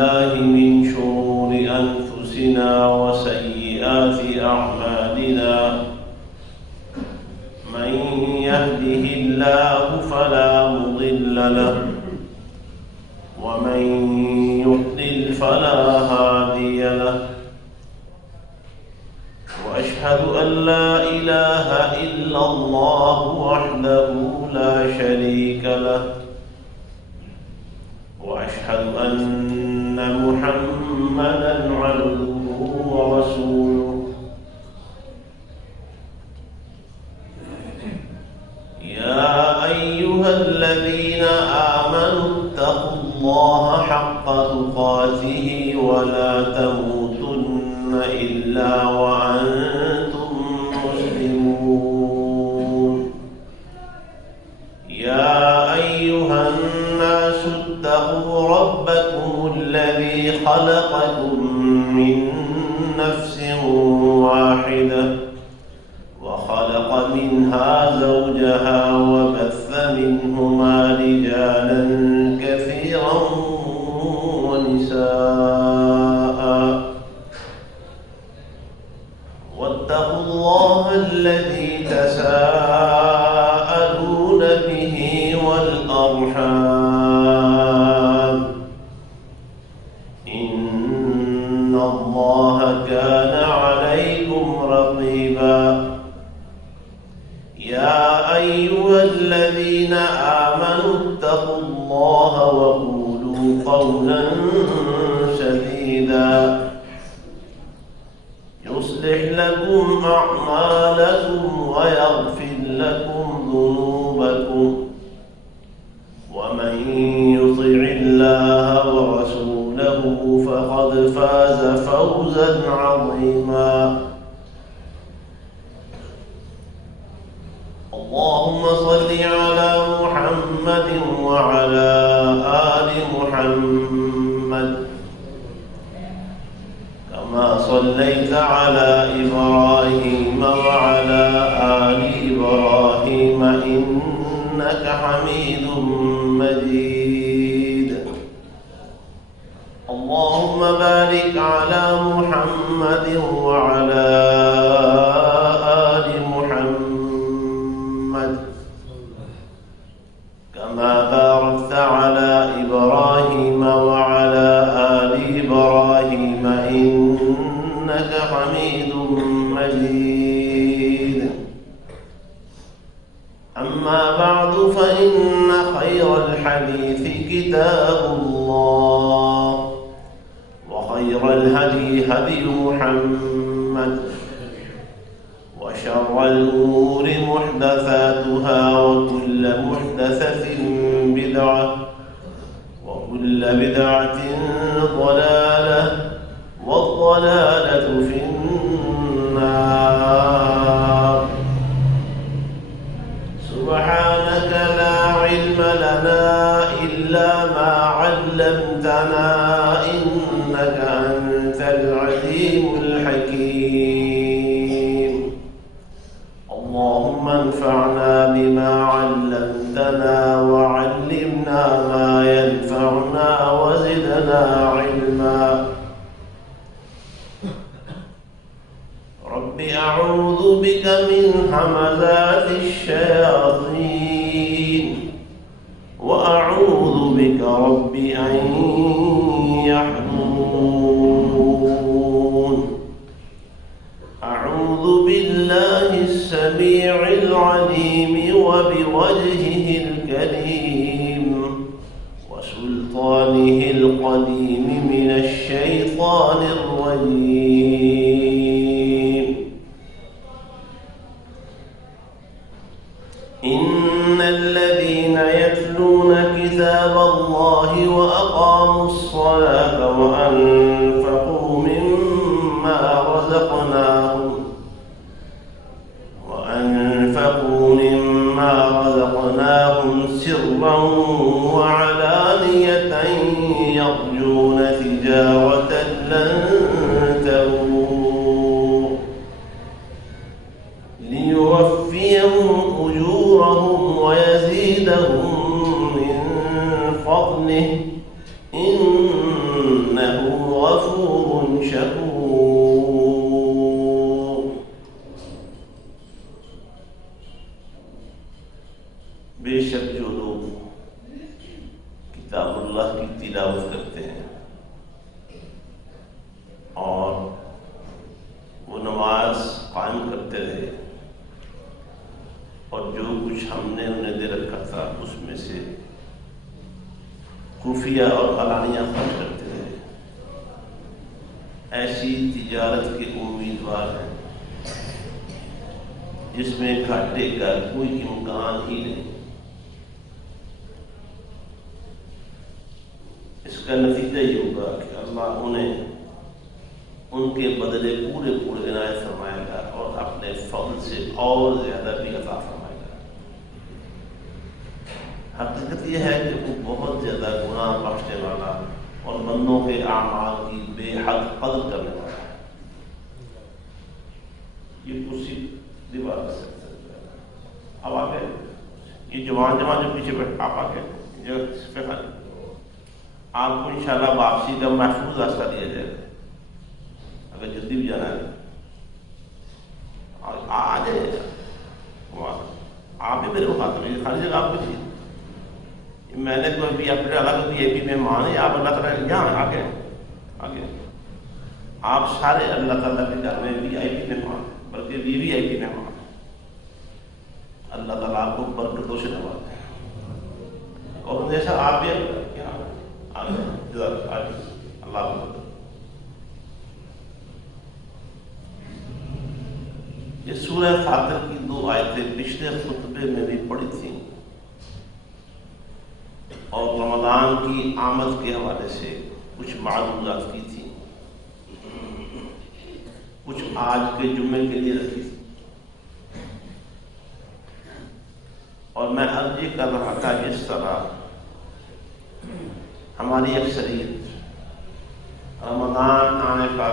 بالله من شرور أنفسنا وسيئات أعمالنا. من يهده الله فلا مضل له ومن يضلل فلا هادي له. وأشهد أن لا إله إلا الله وحده لا شريك له، وأشهد أن محمدًا عبده ورسوله. يا أيها الذين آمنوا اتقوا الله حق تقاته ولا تموتن إلا وأنتم مسلمون. يا أيها الناس اتقوا ربكم الذي خلقكم من نفس واحدة وخلق منها زوجها وبث منهما رجالا كثيرا ونساء. واتقوا الله الذي تساءلون به والأرحام، إن الله كان عليكم رقيبا. يا أيها الذين آمنوا اتقوا الله وقولوا قولا سديدا يصلح لكم أعمالكم ويغفر لكم ذنوبكم، ومن يطع الله ورسوله فقد فاز فوزا عظيما. اللهم صل على محمد وعلى آل محمد كما صليت على إبراهيم وعلى آل إبراهيم إنك حميد مجيد. اللهم بارك على محمد وعلى آل محمد كما باركت على إبراهيم وعلى آل إبراهيم إنك حميد مجيد. أما بعد، فإن خير الحديث كتاب الله، وخير الهدي هدي محمد، وشر الأمور محدثاتها، وكل محدثة بدعة، وكل بدعة ضلالة، والضلالة في النار. سبحانك لا علم لنا إلا ما علمتنا إنك أنت العليم الحكيم. اللهم انفعنا بما علمتنا وعلمنا ما ينفعنا وزدنا علما. رب أعوذ بك من همزات الشياطين، وأعوذ بك رب أن يحضرون. أعوذ بالله السميع العليم وبوجهه الكريم وسلطانه القديم من الشيطان الرجيم. إن الذين يتلون كتاب الله وأقاموا الصلاة وأنفقوا مما رزقناهم سرا وعلانية يرجون تجارة لن تبور ليوفيهم أجورهم ويزيدهم من فضله إن شكور بے شک جو لوگ کتاب اللہ کی تلاوت کرتے ہیں اور وہ نماز قائم کرتے رہے اور جو کچھ ہم نے انہیں دے رکھا تھا اس میں سے خفیہ اور علانیہ خرچ کرتے رہے، ایسی تجارت کے امیدوار ہیں جس میں گھاٹے کا کوئی امکان ہی نہیں۔ اس کا نتیجہ یہ ہوگا کہ اللہ انہیں ان کے بدلے پورے عنایت فرمائے گا اور اپنے فضل سے اور زیادہ بھی عطا فرمائے گا۔ حقیقت یہ ہے کہ وہ بہت زیادہ گناہ بخشنے والا اور بندوں کے اعمال کی بے حد قدر کرنے والا ہے۔ یہ کرسی دیوار سے اب آگے یہ جوان جو پیچھے بیٹھ آپ آگے آپ کو انشاءاللہ واپسی کا محفوظ راستہ دیا جائے گا، اگر جلدی بھی جانا ہے آ جائے گا۔ آپ بھی میرے کو ہاتھ میں خالی جگہ آپ کو چاہیے، میں نے کوئی بھی اپنے الگ بھی اے پی مہمان ہے، آپ اللہ تعالیٰ یہاں آگے آپ سارے اللہ تعالیٰ کے گھر میں بھی آئی پی مہمان، بلکہ بھی آئی پی مہمان۔ اللہ تعالیٰ آپ کو برکتوں سے نوازے اور جیسا آپ بھی اللہ یہ سورہ فاطر کی 2 آیتیں پچھلے خطبے میں بھی پڑھی تھیں اور رمضان کی آمد کے حوالے سے کچھ معلومات کی تھی، کچھ آج کے جمعے کے لیے رکھی تھی، اور میں عرض یہ کر رہا تھا کہ اس طرح ہماری اکثریت رمضان آنے پر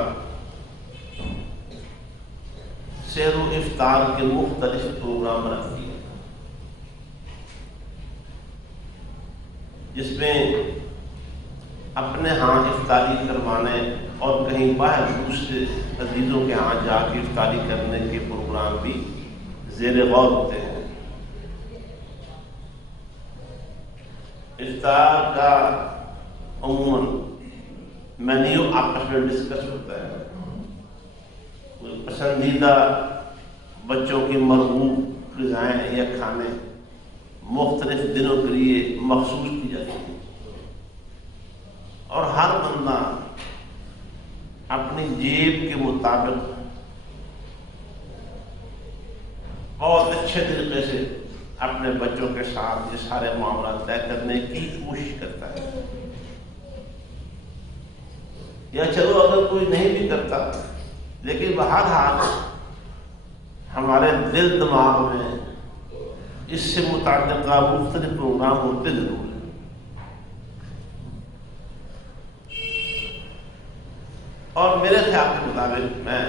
سیر و افطار کے مختلف پروگرام رکھتی ہے، جس میں اپنے ہاں افطاری کروانے اور کہیں باہر دوسرے عزیزوں کے ہاں جا کے افطاری کرنے کے پروگرام بھی زیر غور ہوتے ہیں۔ افطار کا عموماً مینیو آپس میں ڈسکس ہوتا ہے، پسندیدہ بچوں کی مرغوب غذائیں یا کھانے مختلف دنوں کے لیے مخصوص کی جاتی ہیں، اور ہر بندہ اپنی جیب کے مطابق بہت اچھے طریقے سے اپنے بچوں کے ساتھ یہ سارے معاملات طے کرنے کی کوشش کرتا ہے، یا چلو اگر کوئی نہیں بھی کرتا لیکن بہرحال ہمارے دل دماغ میں اس سے متعلقہ مختلف پروگرام ہوتے ضرور ہیں۔ اور میرے خیال کے مطابق میں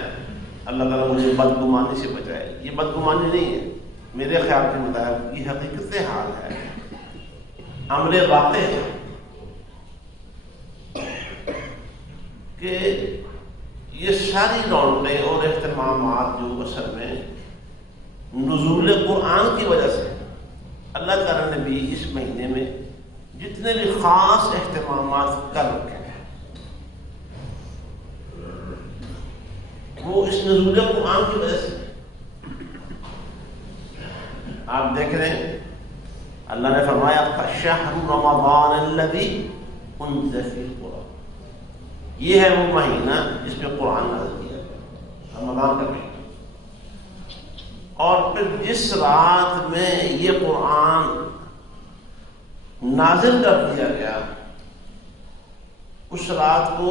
اللہ تعالیٰ مجھے بدگمانی سے بچائے، یہ بدگمانی نہیں ہے، میرے خیال کے مطابق یہ حقیقت حال ہے، امر واقع ہے کہ یہ ساری رونقیں اور اہتمامات جو اصل میں نزول قرآن کی وجہ سے اللہ تعالیٰ نے بھی اس مہینے میں جتنے بھی خاص اہتمامات کر رکھے ہیں وہ اس نزول قرآن کی وجہ سے۔ آپ دیکھ رہے ہیں اللہ نے فرمایا شہر رمضان الذی انزل فیہ القرآن، یہ ہے وہ مہینہ جس میں قرآن نازل کیا گیا، رمضان کا مہینہ، اور پھر جس رات میں یہ قرآن نازل کر دیا گیا اس رات کو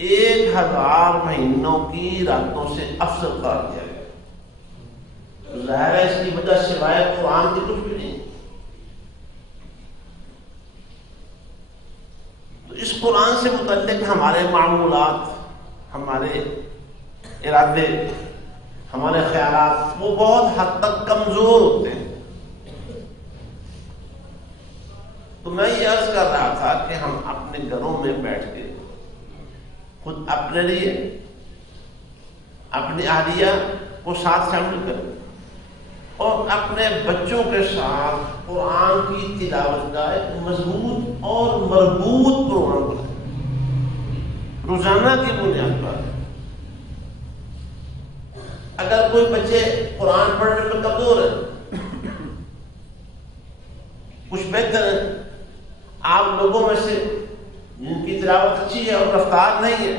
1000 مہینوں کی راتوں سے افضل قرار دیا گیا۔ ظاہر ہے اس کی وجہ سوائے قرآن کی کچھ بھی نہیں۔ تو اس قرآن سے متعلق ہمارے معمولات، ہمارے ارادے، ہمارے خیالات وہ بہت حد تک کمزور ہوتے ہیں۔ تو میں یہ عرض کر رہا تھا کہ ہم اپنے گھروں میں بیٹھ کے خود اپنے لیے اپنی اہلیہ کو ساتھ شامل کریں اور اپنے بچوں کے ساتھ قرآن کی تلاوت کا ایک مضبوط اور مربوط پروگرام بنائیں روزانہ کی بنیاد پر۔ اگر کوئی بچے قرآن پڑھنے میں کمزور ہے، کچھ بہتر ہے، آپ لوگوں میں سے جن کی تلاوت اچھی ہے اور رفتار نہیں ہے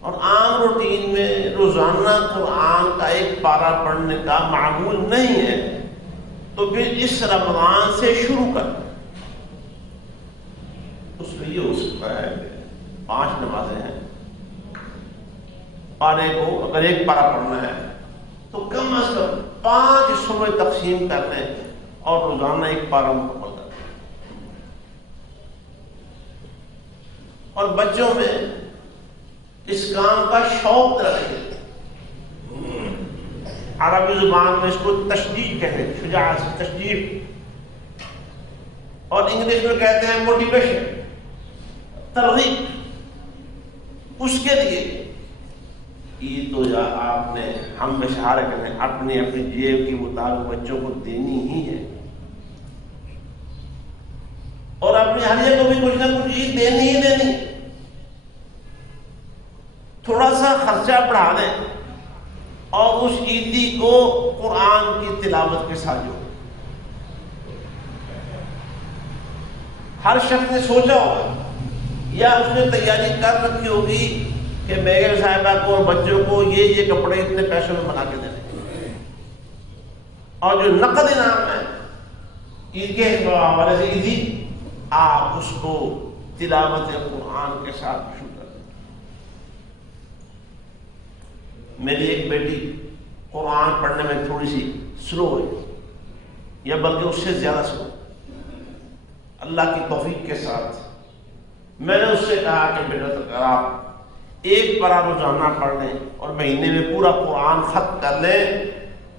اور عام روٹین میں روزانہ قرآن کا ایک پارہ پڑھنے کا معمول نہیں ہے، تو پھر اس رمضان سے شروع کر۔ اس میں یہ ہو سکتا ہے کہ 5 نمازیں ہیں، پارے کو اگر ایک پارہ پڑھنا ہے تو کم از کم 5 حصوں میں تقسیم کر لیں اور روزانہ ایک پارہ مکمل کر لیں۔ اور بچوں میں اس کام کا شوق رکھیں۔ عربی زبان میں اس کو تشجیع کہتے ہیں، شجاعت سے تشجیع، اور انگلش میں کہتے ہیں موٹیویشن، ترغیب۔ اس کے لیے عید تو آپ نے ہم اشارہ کریں اپنی جیب کے مطابق بچوں کو دینی ہی ہے، اور اپنی اہلیہ کو بھی کچھ نہ کچھ عید دینی ہی دینی۔ تھوڑا سا خرچہ بڑھا دیں اور اس عیدی کو قرآن کی تلاوت کے ساتھ جوڑیں۔ ہر شخص نے سوچا ہوگا یا اس نے تیاری کر رکھی ہوگی کہ بیگم صاحبہ کو اور بچوں کو یہ کپڑے اتنے پیسوں میں بنا کے دینے، اور جو نقد انعام ہے عید کے حوالے سے عیدی، آپ اس کو تلاوت قرآن کے ساتھ شروع کر دیں۔ میری ایک بیٹی قرآن پڑھنے میں تھوڑی سی سلو ہے، یا بلکہ اس سے زیادہ سلو۔ اللہ کی توفیق کے ساتھ میں نے اس سے کہا کہ بیٹا اگر آپ ایک پارہ روزانہ پڑھ لیں اور مہینے میں پورا قرآن ختم کر لیں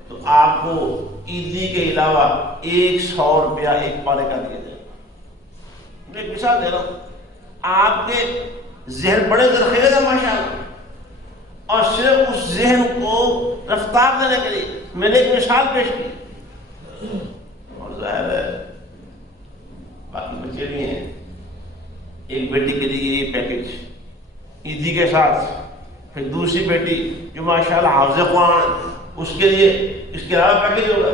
تو آپ کو عیدی کے علاوہ 100 روپیہ ایک پارے کا دیا جائے گا۔ میں ایک مثال دے رہا ہوں، آپ کے ذہن بڑے ذرخیز ہے ماشاءاللہ، اور صرف اس ذہن کو رفتار دینے کے لیے میں نے ایک مثال پیش کی، اور ظاہر ہے باقی بچے بھی ہیں۔ ایک بیٹی کے لیے یہ پیکج عیدی کے ساتھ، پھر دوسری بیٹی جو ماشاءاللہ حافظ قرآن ہے اس کے لیے اس کے علاوہ پیکج ہوگا،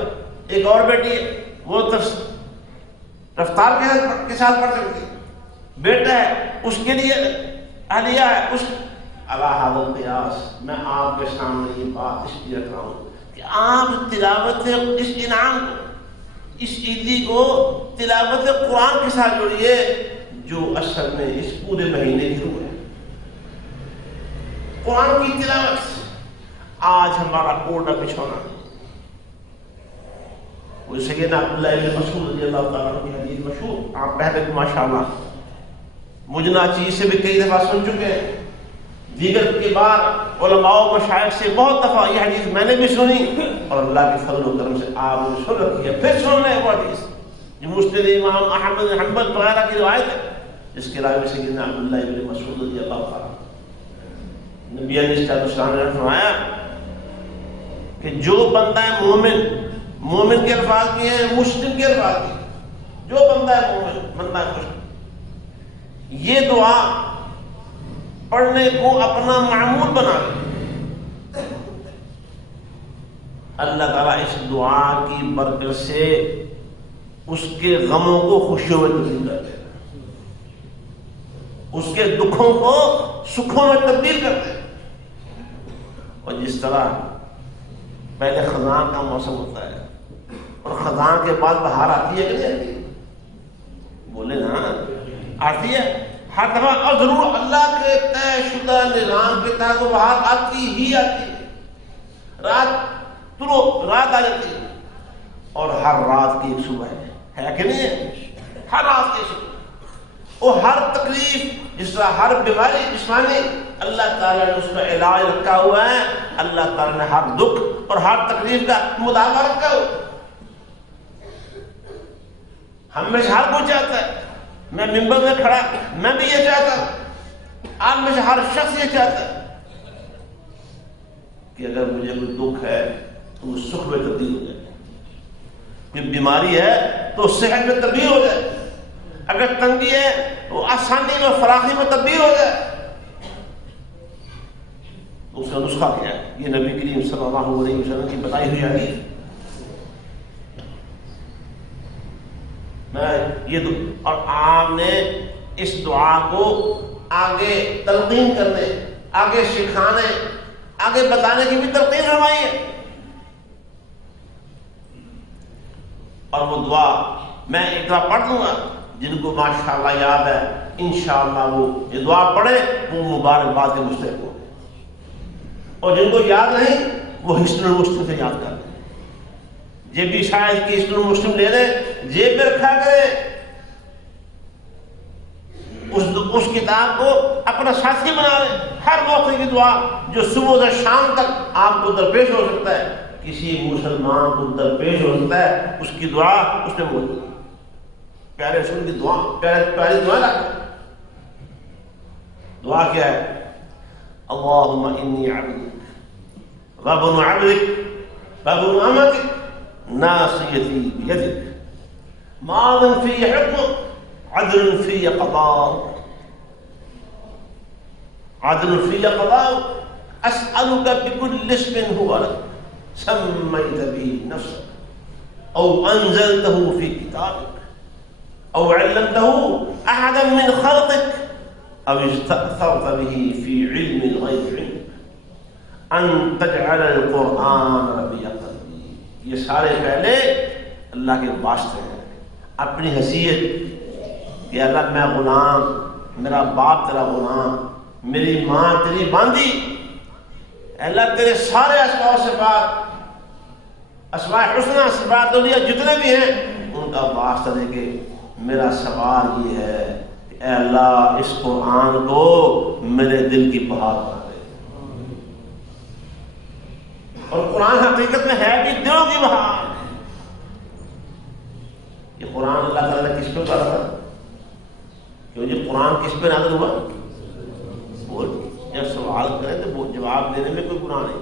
ایک اور بیٹی ہے وہ رفتار کے ساتھ پڑھ سکتی ہے، بیٹا ہے اس کے لیے اہلیہ ہے اس اللہ حاضر قیاس۔ میں آپ کے سامنے یہ بات اس لیے رکھ رہا ہوں کہ آپ تلاوت اس انعام کو، اس عیدی کو تلاوت قرآن کے ساتھ جوڑیے، جو اصل میں اس پورے مہینے کی روح ہے، قرآن کی تلاوت۔ آج ہمارا کوڑا بچھونا وہ سیدنا عبداللہ ابن مسعود رضی اللہ تعالیٰ عنہ کی حدیث مشہور، آپ پہلے بھی ماشاءاللہ مجنا چیز سے بھی کئی دفعہ سن چکے ہیں، دیگر کے بعد علماء و مشائخ سے بہت دفعہ یہ حدیث میں نے بھی سنی، اور اللہ کے فضل و کرم سے آپ نے سن رکھی ہے، پھر سن رہے ہیں وہ حدیث جو مسند امام احمد بن حنبل وغیرہ کی روایت ہے، جس کے راوی سیدنا عبداللہ ابن مسعود رضی اللہ تعالیٰ نبی علیہ السلام نے فرمایا کہ جو بندہ مومن، مومن کے الفاظ بھی ہیں، مسلم کے الفاظ بھی ہیں، جو بندہ مومن، بندہ مسلم، یہ دعا پڑھنے کو اپنا معمول بنا لے، اللہ تعالیٰ اس دعا کی برکت سے اس کے غموں کو خوشیوں میں تبدیل کر دے، اس کے دکھوں کو سکھوں میں تبدیل کر دے۔ اور جس طرح پہلے خزاں کا موسم ہوتا ہے اور خزاں کے بعد بہار آتی ہے کہ نہیں آتی؟ بولے نا، آتی ہے ہر دفعہ، اور ضرور اللہ کے طے شدہ نظام کے تحت وہ بہار آتی ہی آتی ہے، رات آ جاتی ہے، اور ہر رات کی ایک صبح ہے کہ نہیں ہے؟ ہر رات کی صبح، اور ہر تکلیف، جس طرح ہر بیماری جسمانی اللہ تعالیٰ نے اس کا علاج رکھا ہوا ہے، اللہ تعالیٰ نے ہر دکھ اور ہر تکلیف کا مداوع رکھا ہوا ہے۔ ہم میں سے ہر کوئی چاہتا ہے، میں ممبر میں کھڑا میں بھی یہ چاہتا ہوں آپ میں سے ہر شخص یہ چاہتا ہے کہ اگر مجھے کوئی دکھ ہے تو وہ سکھ میں تبدیل ہو جائے، کوئی بیماری ہے تو صحت میں تبدیل ہو جائے، اگر تنگی ہے تو آسانی میں فراخی میں تبدیل ہو جائے۔ اس کا نسخہ کیا ہے؟ یہ نبی کریم صلی اللہ علیہ وسلم کی بتائی ہوئی حدیث۔ اور آپ نے اس دعا کو آگے تلقین کرنے، آگے سکھانے، آگے بتانے کی بھی تلقین فرمائی ہے۔ اور وہ دعا میں ایک دفعہ پڑھ دوں گا، جن کو ماشاءاللہ یاد ہے انشاءاللہ وہ یہ دعا پڑھے وہ مبارکباد کے مستحق ہوں، اور جن کو یاد نہیں وہ حسن المسلم سے یاد کر لیں۔ جب بھی شاید کہ حسن المسلم لے لیں، جیب میں رکھا کریں، اس کتاب کو اپنا ساتھی بنا لیں۔ ہر موقع کی دعا جو صبح سے شام تک آپ کو درپیش ہو سکتا ہے، کسی مسلمان کو درپیش ہو سکتا ہے، اس کی دعا اس میں موجود ہے۔ پیارے رسول کی دعا، پیاری دعا رکھ۔ دعا کیا ہے؟ اللہم انی عبدک وابن عبدک وابن امتک ناصیتی بیدک ماض فی حکمک عدل فی قضاؤک عدل فی قضاؤک اسألک بکل اسم هو لک سمیت به نفسک او انزلتہ فی کتابک او علمتہ احدا من خلقک او استأثرت به فی علم الغیب عندک ان تجعل القرآن ربیع قلبی۔ یہ سارے پہلے اللہ کے واسطے ہیں، اپنی حیثیت کہ اللہ میں غلام، میرا باپ تیرا غلام، میری ماں تیری باندی، اللہ تیرے سارے اسماء و صفات، اسماء حسنہ، صفات علیہ جتنے بھی ہیں ان کا واسطہ دے کے میرا سوال یہ ہے کہ اے اللہ اس قرآن کو میرے دل کی بہار بنا دے۔ اور قرآن حقیقت میں ہے بھی دلوں کی بہار۔ یہ قرآن اللہ تعالیٰ نے کس پہ اتارا تھا؟ کیوں یہ قرآن کس پہ نازل ہوا؟ بول، جب سوال کریں تو جواب دینے میں کوئی گناہ نہیں۔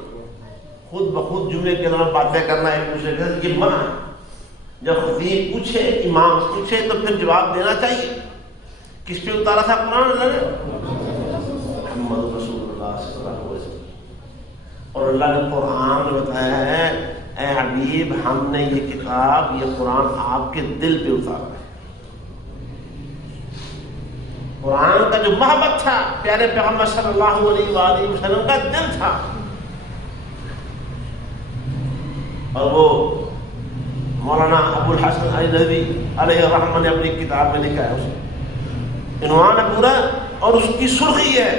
خود بخود جملے کے دوران باتیں کرنا ایک دوسرے کے ساتھ یہ منع ہے۔ جب خطیب پوچھے، امام پوچھے تو پھر جواب دینا چاہیے۔ کس پہ اتارا تھا قرآن اللہ نے؟ محمد رسول اللہ صلی اللہ علیہ وسلم۔ اور اللہ نے قرآن میں بتایا ہے اے حبیب ہم نے یہ کتاب، یہ قرآن آپ کے دل پہ اتارا ہے۔ قرآن کا جو محبت تھا پیارے پیغمبر صلی اللہ علیہ وآلہ وسلم کا دل تھا، اور وہ مولانا ابو الحسن علی ندوی علیہ الرحمہ نے اپنی کتاب میں لکھا ہے، اس عنوان ہے پورا اور اس کی سرخی ہے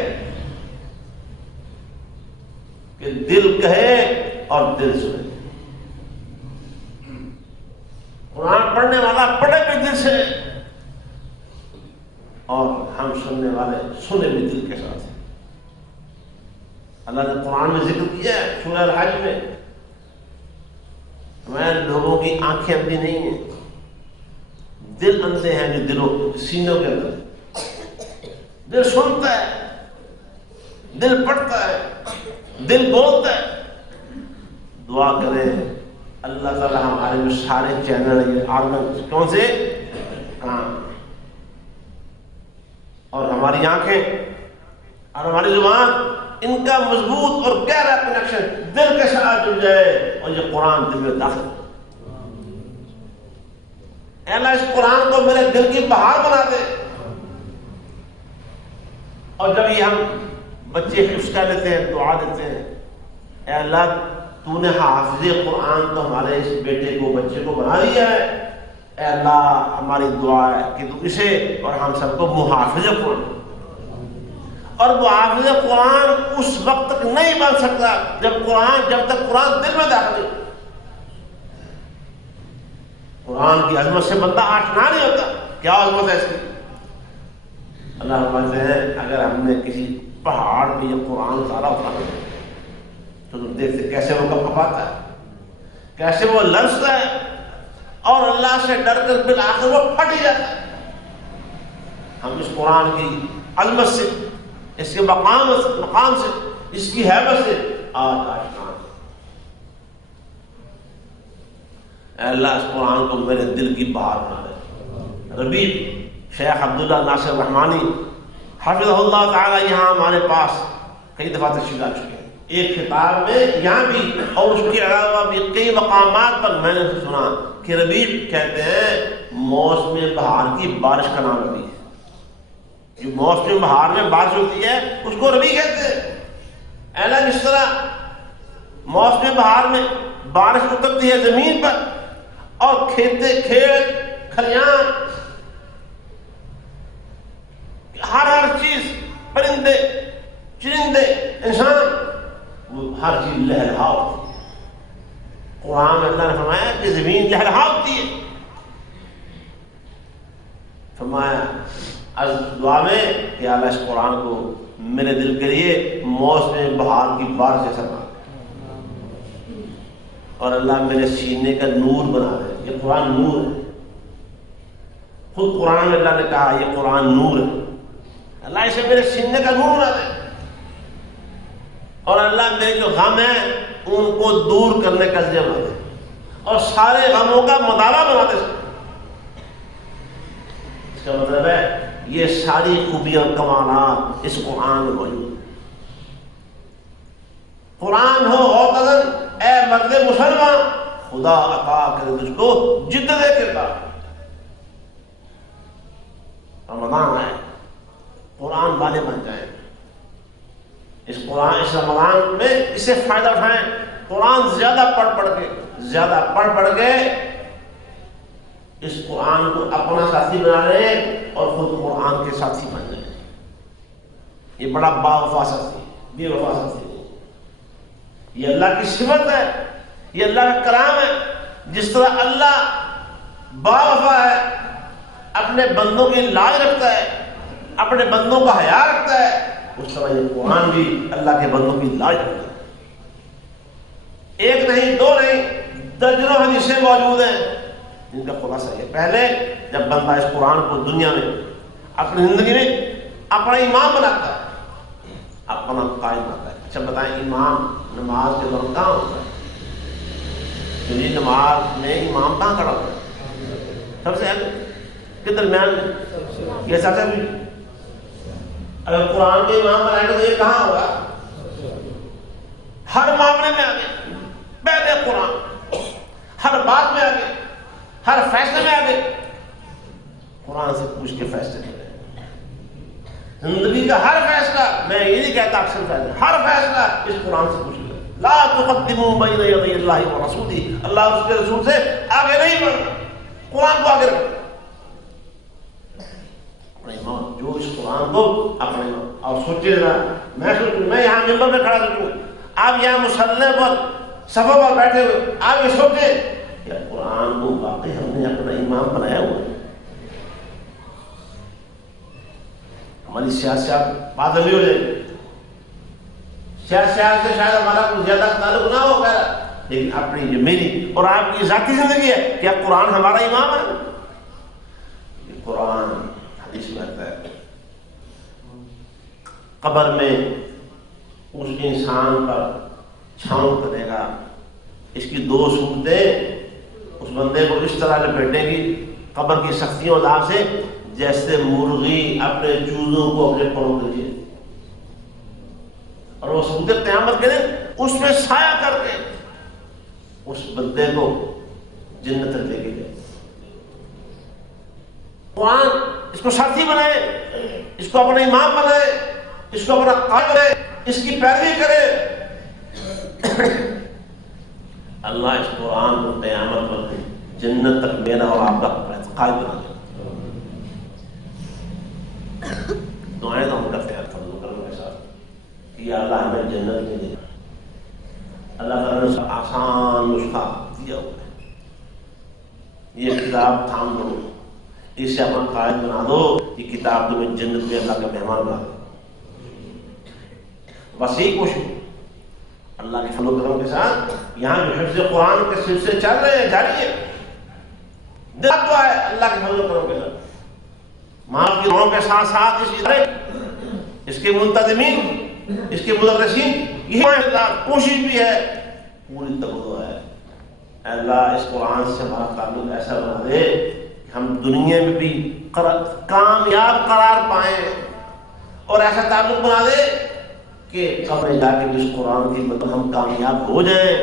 کہ دل کہے اور دل سنے۔ قرآن پڑھنے والا پڑھے بھی دل سے، اور ہم سننے والے سنے بھی دل کے ساتھ۔ اللہ نے قرآن میں ذکر کیا ہے سورہ الحج میں، میں لوگوں کی آنکھیں اندھی نہیں ہیں، دل اندھے ہیں جو دلوں سینوں کے اندر۔ دل سنتا ہے، دل پڑھتا ہے، دل بولتا ہے۔ دعا کریں اللہ تعالیٰ ہمارے میں سارے چینل کون سے؟ ہاں، اور ہماری آنکھیں اور ہماری زبان، ان کا مضبوط اور گہرا کنیکشن دل کے ساتھ جڑ جائے اور یہ قرآن دل میں داخل۔ اے اللہ اس قرآن کو میرے دل کی بہار بنا دے۔ اور جب یہ ہم بچے حفظ کر لیتے ہیں، دعا دیتے ہیں اے اللہ تو نے حافظ قرآن تو ہمارے اس بیٹے کو، بچے کو بنا دیا ہے، اے اللہ ہماری دعا ہے کہ تو اسے اور ہم سب کو محافظ قرآن، اور محافظ قرآن اس وقت تک نہیں بن سکتا جب تک قرآن دل میں داخل نہیں۔ قرآن کی عظمت سے بندہ آشنا نہیں ہوتا، کیا عظمت ہے اس کی۔ اللہ فرماتے ہیں اگر ہم نے کسی پہاڑ پہ یہ قرآن اتارا ہوتا تو تم دیکھتے کیسے وہ کپ کپاتا ہے، کیسے وہ لرزتا ہے، اور اللہ سے ڈر کر بالآخر وہ پھٹ ہی جاتا ہے۔ ہم اس قرآن کی عظمت سے، اس کے مقام سے، اس کی ہیبت سے آج آشنا ہے۔ اے اللہ اس قرآن کو میرے دل کی بہار بنا دے۔ ربیع شیخ عبداللہ ناصر رحمانی حفظہ اللہ تعالی یہاں ہمارے پاس کئی دفعہ تشریف لا چکے ہیں، ایک خطاب میں یہاں بھی اور اس کے علاوہ بھی کئی مقامات پر میں نے سنا کہ ربیع کہتے ہیں موسم بہار کی بارش کا نام ربیع ہے۔ جو موسم بہار میں بارش ہوتی ہے اس کو ربیع کہتے ہیں۔ اللہ جس طرح موسم بہار میں بارش اترتی ہے زمین پر اور کھیت کھلیان ہر چیز، پرندے چرندے انسان، وہ ہر چیز لہلہا ہوتی ہے۔ قرآن میں اللہ نے فرمایا کہ زمین لہلہا ہوتی ہے۔ فرمایا از دعا میں کہ اللہ اس قرآن کو میرے دل کے لیے موسم بہار کی بارش جیسا بنا دے، اور اللہ میرے سینے کا نور بنا دے۔ یہ قرآن نور ہے، خود قرآن میں اللہ نے کہا یہ قرآن نور ہے۔ اللہ اسے میرے سینے کا نور بنا دے، اور اللہ میرے جو غم ہیں ان کو دور کرنے کا ذریعہ بنا دے، اور سارے غموں کا مداوع بنا دے۔ اس کا مطلب ہے یہ ساری خوبیاں اور کمالات اس قرآن میں موجود ہیں۔ قرآن ہو غوطن اے مرد مسلمان، خدا عطا کرے تجھ کو جدت کردار۔ رمضان ہے، قرآن والے بن جائیں، اس رمضان میں اس سے فائدہ اٹھائیں۔ قرآن زیادہ پڑھ کے اس قرآن کو اپنا ساتھی بنا لیں اور خود قرآن کے ساتھی بن جائیں۔ یہ بڑا باوفا ساتھی، بے وفا ساتھی نہیں، یہ اللہ کی صفت ہے، یہ اللہ کا کلام ہے۔ جس طرح اللہ باوفا ہے، اپنے بندوں کی لاج رکھتا ہے، اپنے بندوں کا حیا رکھتا ہے، اس طرح یہ قرآن بھی اللہ کے بندوں کی لاج رکھتا ہے۔ ایک نہیں، دو نہیں، درجنوں حدیثیں موجود ہیں جن کا خلاصہ یہ۔ پہلے جب بندہ اس قرآن کو دنیا میں اپنی زندگی میں اپنا امام بناتا ہے، اپنا قائد بناتا ہے۔ اچھا بتائیں، امام نماز کے دوران کہاں ہوتا ہے؟ کیونکہ نماز میں امام کہاں کھڑا ہوتا ہے؟ سب سے اہم کے درمیان میں، یہ سب سے بھی اگر قرآن کے امام بنائے گا تو یہ کہاں ہوگا؟ ہر معاملے میں آگے، پہلے قرآن، ہر بات میں آگے، ہر فیصلے میں آگے۔ قرآن سے پوچھ کے فیصلے کریں۔ زندگی کا ہر فیصلہ، میں یہ نہیں کہتا اکثر فیصلہ، ہر فیصلہ اس قرآن سے پوچھ لیں۔ لا تقدموا بین یدی اللہ ورسولہ، اللہ اور اس کے رسول سے آگے نہیں بڑھنا، قرآن کو آگے رکھنا۔ اپنے امام، جو اس قرآن کو اپنے امام، اور سوچے ذرا، میں یہاں ممبر میں کھڑا رکھوں، آپ یہاں مصلی پر صفوں پر بیٹھے ہوئے، آپ یہ سوچیں کہ قرآن کو واقعی ہم نے اپنا امام بنایا ہوا ہے۔ ہماری سیاست بادل نہیں ہو جائے گی، سیاست سے شاید ہمارا کوئی زیادہ تعلق نہ ہو گیا، لیکن اپنی جو میری اور آپ کی ذاتی زندگی ہے، کیا قرآن ہمارا امام ہے؟ یہ قرآن حدیث میں آتا ہے قبر میں اس انسان پر چھاؤں کرے گا، اس کی دو صورتیں اس بندے کو اس طرح لپیٹیں گی قبر کی سختیوں عذاب سے، جیسے مرغی اپنے چوزوں کو اپنے پروں کے لیے، اور وہ صورت قیامت کے دن اس میں سایہ کر کے اس بندے کو جنت تک لے کے گئے۔ قرآن اس کو ساتھی بنائے، اس کو اپنا امام بنائے، اس کو اپنا قائد بنائے، اس کی پیروی کرے۔ اللہ اس قرآن کو قیامت پر جنت تک میرا اور آپ کا قائد بنا دے۔ دعائیں تو ہم کرتے ہیں فضل و کرم کے ساتھ کہ یا اللہ ہمیں جنت میں دے۔ اللہ تعالیٰ نے آسان نسخہ دیا ہوا ہے، یہ کتاب تھام دو، اس سے اپنا قائد بنا دو، یہ کتاب تمہیں جنت میں اللہ کا مہمان بنا دے۔ بس یہی کوشش اللہ کے فضل و کرم کے ساتھ یہاں جو حفظ قرآن کے سلسلے چل رہے ہیں، جاری ہے، دعا ہے اللہ کے فضل و کرم کے ساتھ، ماں کی دعاؤں کے ساتھ ساتھ اس کے منتظمین، اس کے مدرسین، یہ کوشش بھی ہے، پوری توجہ ہے اے اللہ اس قرآن سے ہمارا تعلق ایسا بنا دے کہ ہم دنیا میں بھی کامیاب قرار پائیں، اور ایسا تعلق بنا دے کہ قبر جا کے اس قرآن کی مطلب ہم کامیاب ہو جائیں،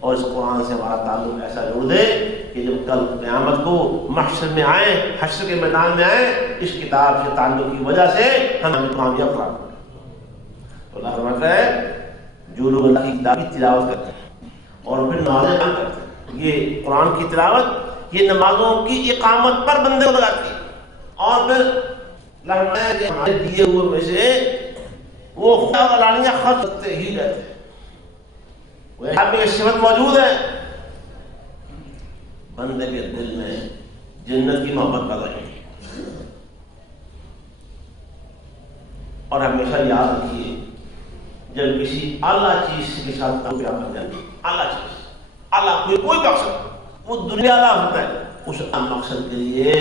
اور اس قرآن سے ہمارا تعلق ایسا جوڑ دے کہ جب کل قیامت کو محشر میں آئیں، حشر کے میدان میں آئیں، اس کتاب سے تعلق کی وجہ سے ہمیں کامیاب قرار پائیں۔ تو اللہ فرماتا ہے جو لوگ اللہ کی کتاب کی تلاوت کرتے ہیں اور پھر نمازیں قائم کرتے ہیں، یہ قرآن کی تلاوت یہ نمازوں کی اقامت پر بندے کو لگاتی ہے، اور پھر اللہ فرماتا ہے کہ ہمارے دیے ہوئے میں سے وہ خدا اور لانیاں خرچ کرتے ہی رہتے ہیں۔ یہاں پہ یہ صفت موجود ہے، بندے کے دل میں جنت کی محبت پیدا ہوئی، اور ہمیشہ یاد رکھیے جب کسی اعلیٰ چیز کے ساتھ پیار کر جائے، اعلیٰ چیز، اعلیٰ کوئی مقصد، وہ دنیا اعلیٰ ہوتا ہے، اس مقصد کے لیے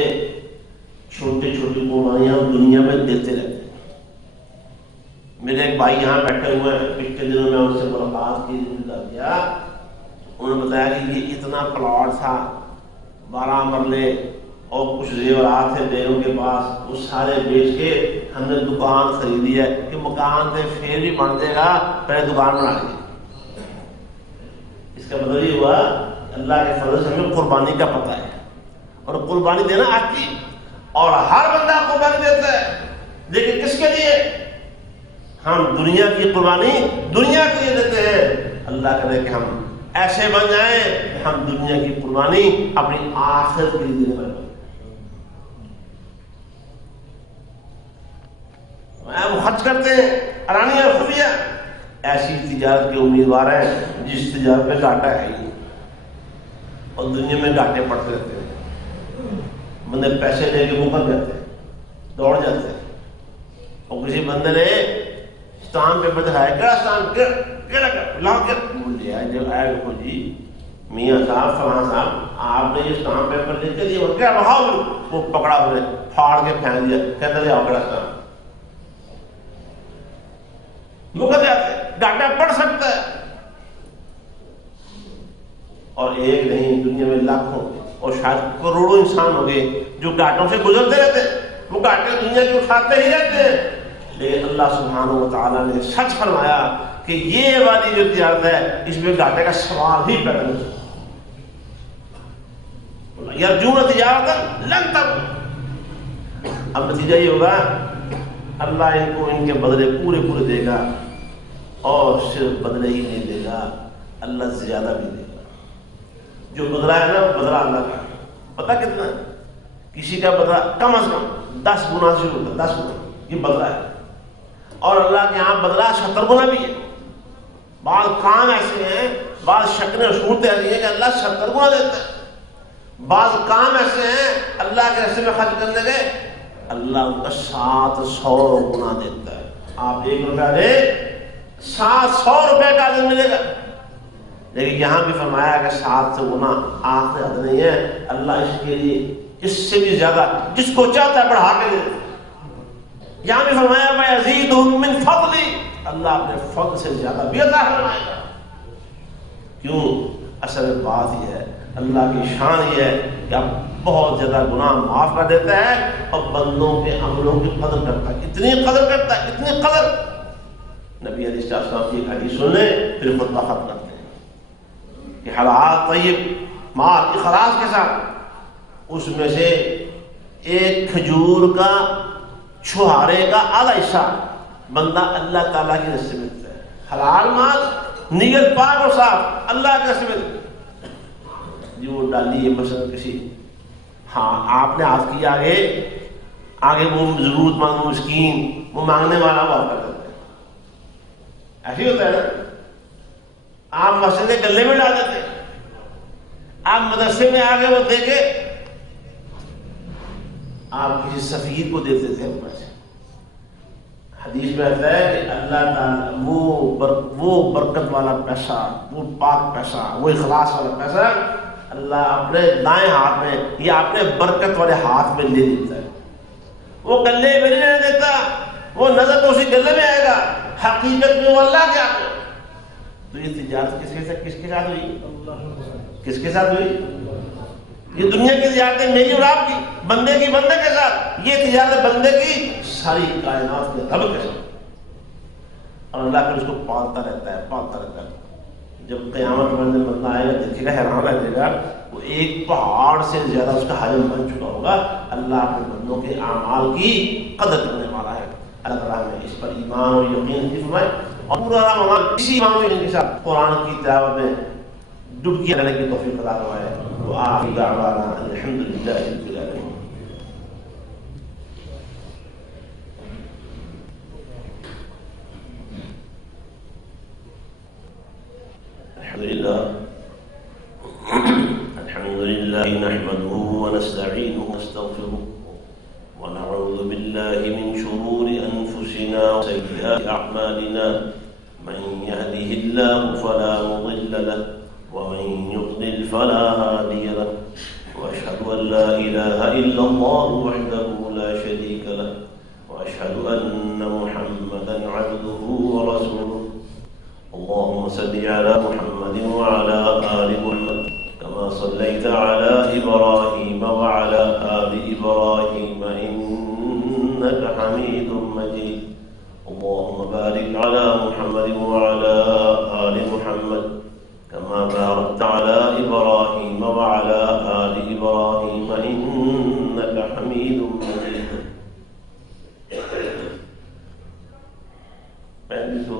چھوٹی چھوٹی قربانیاں دنیا میں دیتے رہتے ہیں۔ میرے ایک بھائی یہاں بیٹھے ہوئے ہیں، پچھلے دنوں میں ان سے ملاقات کی، کیا انہوں نے بتایا کہ یہ اتنا پلاٹ تھا 12 مرلے اور کچھ زیورات تھے بیگم کے پاس، وہ سارے بیچ کے ہم نے دکان خریدی ہے کہ مکان سے پھر بھی بن جائے گا، پہلے دکان بنا لی۔ اس کا مطلب یہ ہوا اللہ کے فضل سے ہمیں قربانی کا پتہ ہے، اور قربانی دینا آتی ہے، اور ہر بندہ قربانی دیتا ہے، لیکن کس کے لیے؟ ہم دنیا کی قربانی دنیا کے لیے دیتے ہیں۔ اللہ کرے کہ ہم ایسے بن جائیں کہ ہم دنیا کی قربانی اپنی آخرت کے لیے دینے والے بنیں۔ وہ خرچ کرتے ہیں ارانیہ اور خفیہ، ایسی تجارت کے امیدوار ہیں جس تجارت میں گھاٹا ہے ہی، اور دنیا میں گھاٹے پڑتے رہتے ہیں، بندے پیسے لے کے مکر جاتے ہیں، دوڑ جاتے ہیں، اور کسی بندے نے اسٹامپ پیپر دکھایا، کیا اسٹامپ بول دیا جب آیا دیکھو جی میاں صاحب فلاں صاحب آپ نے یہ اسٹامپ پیپر لے کے دیا، کیا بہاؤ، وہ پکڑا انہیں پھاڑ کے پھینک دیا، کہتے لے آؤ کڑا اسٹامپ، مکر جاتے، گھاٹا پڑ سکتا ہے۔ اور ایک نہیں، دنیا میں لاکھوں اور شاید کروڑوں انسان ہو گئے جو گھاٹوں سے گزرتے رہتے، وہ گھاٹے دنیا کے اٹھاتے ہی رہتے ہیں، لیکن اللہ سبحانہ و تعالیٰ نے سچ فرمایا کہ یہ والی جو تجارت ہے اس میں گھاٹے کا سوال ہی پیدا نہیں ہوتا۔ یرجون تجارت لن تبور، اب نتیجہ یہ ہوگا اللہ ان کو ان کے بدلے پورے پورے دے گا، اور صرف بدلے ہی نہیں دے گا، اللہ زیادہ بھی دے گا۔ جو بدلہ ہے نا بدلہ اللہ کا پتہ کتنا ہے؟ کسی کا بدلہ کم از کم 10 گنا سے ہوتا ہے، 10 گنا یہ بدلہ ہے، اور اللہ کے یہاں بدلہ 70 گنا بھی ہے۔ بعض کام ایسے ہیں، بعض شکلیں اور صورتیں ایسی ہیں کہ اللہ 70 گنا دیتا ہے، بعض کام ایسے ہیں اللہ کے راستے میں خرچ کرنے گئے اللہ ان کا 700 گنا دیتا ہے۔ آپ 1 روپیہ دے 700 روپے کا عدد ملے گا، لیکن یہاں بھی فرمایا کہ 700 گنا آخر حد نہیں ہے، اللہ اس کے لیے اس سے بھی زیادہ جس کو چاہتا ہے بڑھا کے دے دیتا ہے۔ یہاں بھی فرمایا وَيَزِيدُهُم مِّن فَضْلِهِ، اللہ اپنے فضل سے زیادہ بھی عطا فرمائے گا۔ کیوں؟ اصل بات یہ ہے، اللہ کی شان یہ ہے کہ اب بہت زیادہ گناہ معاف کر دیتا ہے، اور بندوں کے عملوں کی قدر کرتا ہے، اتنی قدر کرتا ہے، اتنی قدر۔ نبی علیہ السلام کی ایک حدیث سن لیں پھر خطبہ ختم کرتے ہیں کہ حلال طیب مال اخلاص کے ساتھ، اس میں سے ایک کھجور کا چھہارے کا آدھا حصہ بندہ اللہ تعالیٰ کی رزق سے ملتا ہے۔ حلال مال نیت پاک اور صاف اللہ کے رزق سے ملتا ہے، جو وہ ڈالیے مثلا کسی، ہاں آپ نے ہاتھ کیا آگے وہ ضرورت مند مسکین وہ مانگنے والا وہ آپ کا کرتا ہے، ایسے ہوتا ہے نا۔ آپ مسجد کے گلے میں ڈال دیتے، آپ مدرسے میں آگے وہ دے کے آپ کسی سفیر کو دیتے تھے اوپر سے۔ حدیث میں آتا ہے کہ اللہ تعالیٰ وہ برکت والا پیسہ، وہ پاک پیسہ، وہ اخلاص والا پیسہ اللہ اپنے دائیں ہاتھ میں یا اپنے برکت والے ہاتھ میں لے لیتا ہے۔ وہ گلے میں نہیں رہنے دیتا، وہ نظر تو اسی گلے میں آئے گا، حقیقت میں وہ اللہ کے آگے۔ تو یہ تجارت کس کے ساتھ ہوئی؟ کس کے ساتھ ہوئی؟ یہ دنیا کی تجارتیں میری اور آپ کی، بندے کی بندے کے ساتھ، یہ تجارت بندے کی ساری کائنات کے رب کے ساتھ، اور اللہ پھر اس کو پالتا رہتا ہے، پالتا رہتا ہے۔ جب قیامت میں بندہ آئے گا دیکھے گا، حیران رہ جائے گا، وہ ایک پہاڑ سے زیادہ اس کا حجم بن چکا ہوگا۔ اللہ اپنے بندوں کے اعمال کی قدر کرنے والا ہے۔ اللہ تعالیٰ نے اس پر ایمان اور یقین کی فرمائے، اور پورا رمضان اسی ایمان و یقین کے ساتھ قرآن کی تلاوت میں ڈبکی لینے کی توفیق عطا فرمائے۔ وآخر دعوانا الحمد للہ رب العالمین۔ الحمد لله نحمده ونستعينه ونستغفره ونعوذ بالله من شرور أنفسنا وسيئات أعمالنا، من يهده الله فلا مضل له ومن يضلل فلا هادي له، وأشهد أن لا إله إلا الله وحده لا شريك له، وأشهد أن محمدا عبده ورسوله۔ اللهم صل على محمد وعلى آل محمد كما صليت على إبراهيم وعلى آل إبراهيم إنك حميد مجيد۔ اللهم بارك على محمد وعلى آل محمد كما باركت على إبراهيم وعلى آل إبراهيم إنك حميد مجيد۔ پہلی تو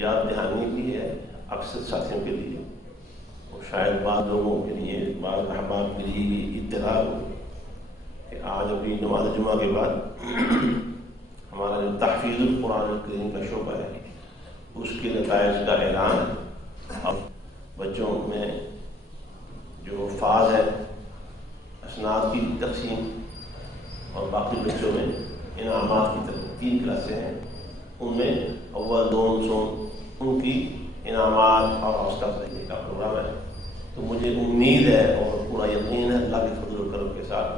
یاد دہانی بھی ہے اکثر ساتھیوں کے لیے، اور شاید بعض لوگوں کے لیے، بعض احباب کے لیے بھی اطلاع ہو کہ آج ابھی نماز جمعہ کے بعد ہمارا جو تحفیظ القرآن الکریم کا شعبہ ہے اس کے نتائج کا اعلان، اب بچوں میں جو فاز ہے اسناد کی تقسیم، اور باقی بچوں میں انعامات کی 3 کلاسیں ہیں، ان میں اول دوم سوم ان کی انعامات اور حوصلہ افزائی کا پروگرام ہے۔ تو مجھے امید ہے اور پورا یقین ہے اللہ کے فضل و کرم کے ساتھ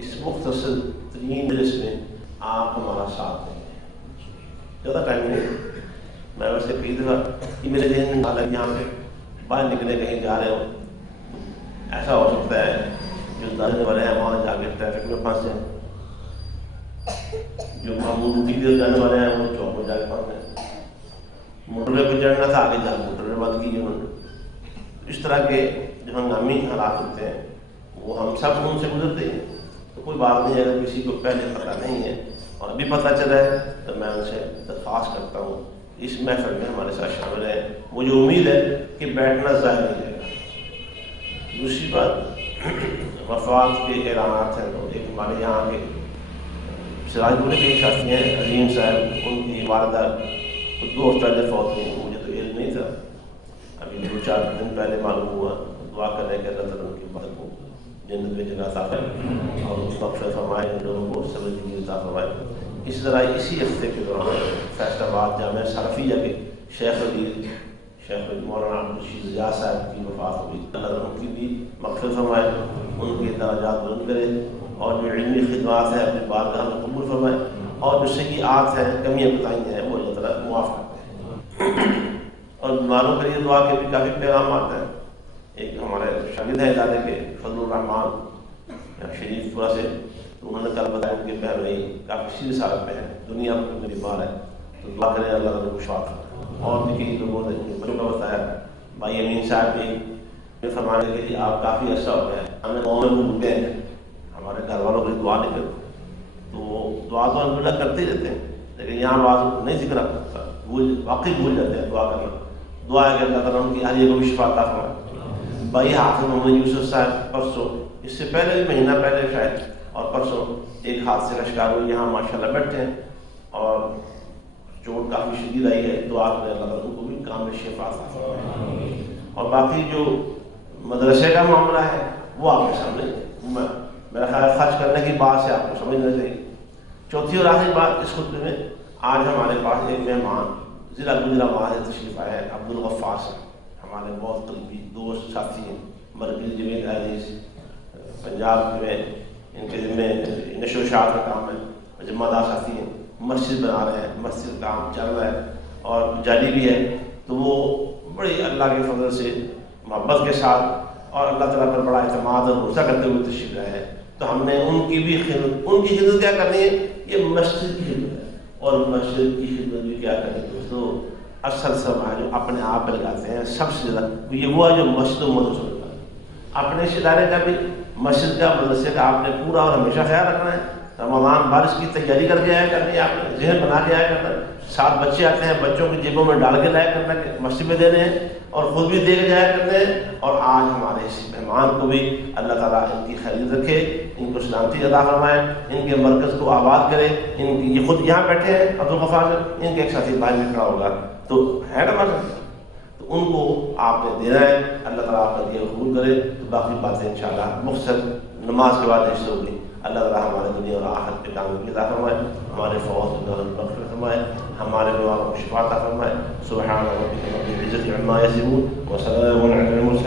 اس مختصر ترین مجلس میں آپ ہمارا ساتھ دیں گے۔ زیادہ ٹائم نہیں، میں ویسے کئی دفعہ میرے ذہن میں حالانکہ یہاں سے باہر نکلے کہیں جا رہے ہوں، ایسا ہو سکتا ہے جو دانے والے ہیں وہاں جا کے ٹریفک میں پھنس جائیں، جو معمول ٹکٹ جانے والے ہیں وہ چوک میں جا کے پھنس جائیں، موٹر وے پہ چڑھنا تھا آگے جا کے موٹر وے بند کی انہوں نے۔ اس طرح کے جو ہنگامی حالات ہوتے ہیں وہ ہم سب ان سے گزرتے ہیں، تو کوئی بات نہیں ہے اگر کسی کو پہلے پتہ نہیں ہے اور ابھی پتہ چلا ہے تو میں ان سے درخواست کرتا ہوں اس محفل میں ہمارے ساتھ شامل ہے۔ مجھے امید ہے کہ بیٹھنا ضائع نہیں جائے گا۔ دوسری بات وفات کے اعلانات ہیں، تو ایک ہمارے یہاں کے سراج پورے کے ساتھی ہیں عظیم صاحب، ان کی والدہ کو 2 ہفتے پہلے فوت ہوئی، مجھے تو علم نہیں تھا، ابھی 2-4 دن پہلے معلوم ہوا۔ دعا کریں کہ اللہ تعالیٰ ان کی بات کو جنت میں جگہ عطا فرمائے اور مغفرت فرمائے، ان لوگوں کو صبر کی عطا فرمائے۔ اس طرح اسی ہفتے کے دوران فیصل آباد جامعہ سلفیہ کے شیخ مولانا عبدالرشید ریاض صاحب کی وفات ہوئی، اللہ تعالیٰ ان کی بھی مغفرت فرمائے، ان کے درجات بلند کرے، اور جو علمی خدمات ہیں اپنے بارگاہ میں قبول فرمائے، اور جو سیئات ہیں، کمیاں بتائی ہیں، وہ اللہ تعالیٰ معاف کرتے ہیں۔ اور بیماروں کے لیے دعا کے بھی کافی پیغامات ہیں۔ ایک ہمارے شاگرد ہیں ادارے کے فضل الرحمان شریف پورا سے، تو انہوں نے کل بتایا ان کے بہن بھائی کافی سیریس حالت میں ہیں، دنیا میں بیمار ہے، تو دعا کریں اللہ تعالیٰ کو شفا کرے۔ اور بھی کئی لوگوں نے بچوں کا بتایا، بھائی امین صاحب بھی فرمانے کے لیے آپ کافی عرصہ ہو گیا ہے، ہمیں قوم میں بھوکے ہیں، ہمارے گھر والوں کو دعا نہیں کرتے، تو دعا تو الحمدللہ کرتے ہی رہتے ہیں، لیکن یہاں بات نہیں ذکر کرتا، واقعی بھول جاتے ہیں دعا کرنا۔ دعا ہے کہ اللہ تعالیٰ ان کی حالیہ کو بھی شفا عطا فرمائے۔ بھائی حافظ محمد یوسف صاحب پرسوں، اس سے پہلے مہینہ پہلے شاید، اور پرسوں ایک حادثے کا شکار ہوئی، یہاں ماشاءاللہ بیٹھے ہیں اور چوٹ کافی شدید آئی ہے، دعا کریں اللہ تعالیٰ ان کو بھی کام میں شفا عطا فرمائے۔ اور باقی جو مدرسے کا معاملہ ہے وہ آپ کے سامنے، میرا خیال خرچ کرنے کی بات سے آپ کو سمجھنا چاہیے۔ چوتھی اور آخری بات اس خطبے میں، آج ہمارے پاس ایک مہمان ضلع گجرانوالہ سے تشریف آئے ہیں، عبدالغفار صاحب، ہمارے بہت قریبی دوست ساتھی ہیں، مرکزی جمعیت احادیث پنجاب میں ان کے ذمہ نشر و اشاعت کا کام ہے، ذمہ دار ساتھی ہیں۔ مسجد بنا رہے ہیں، مسجد کا کام چل رہا ہے اور جاری بھی ہے، تو وہ بڑی اللہ کے فضل سے محبت کے ساتھ اور اللہ تعالیٰ پر بڑا اعتماد اور بھروسہ کرتے ہوئے تشریف لائے ہیں، تو ہم نے ان کی بھی خدمت، ان کی خدمت کیا کرنی ہے؟ یہ مسجد کی خدمت ہے، اور مسجد کی خدمت بھی کیا کرنی ہے دوستو؟ اصل سب ہے جو اپنے آپ پہ لگاتے ہیں سب سے زیادہ یہ وہ ہے جو مسجد و مدرسہ ہوتا ہے۔ اپنے اس ادارے کا بھی، مسجد کا، مدرسے کا آپ نے پورا اور ہمیشہ خیال رکھنا ہے۔ رمضان بارش کی تیاری کر کے آیا کرنی ہے، آپ نے ذہن بنا کے آیا کرنا ہے۔ 7 بچے آتے ہیں، بچوں کی جیبوں میں ڈال کے لایا کرنا ہے، مسجد میں دینے ہیں اور خود بھی دے کے جایا کرتے ہیں۔ اور آج ہمارے اس مہمان کو بھی اللہ تعالیٰ ان کی خیریت رکھے، ان کو سلامتی عطا فرمائے، ان کے مرکز کو آباد کرے۔ ان کی یہ خود یہاں بیٹھے ہیں عبدالغفار سے، ان کے ایک ساتھی باہر میں کھڑا ہوگا تو ہے نا مرکز، تو ان کو آپ نے دینا ہے۔ اللہ تعالیٰ آپ کا دیا قبول کرے۔ تو باقی باتیں انشاءاللہ مختصر نماز کے بعد ایسے ہوگی۔ اللہ تعالیٰ ہمارے دنیا اور آخرت کے کامیابی عطا فرمائے، ہمارے فوز اور مغفرت فرمائے، ہمارے بیماروں کو شفا عطا فرمائے۔ سبحان ربک رب العزة عما یصفون وسلام علی المرسلین۔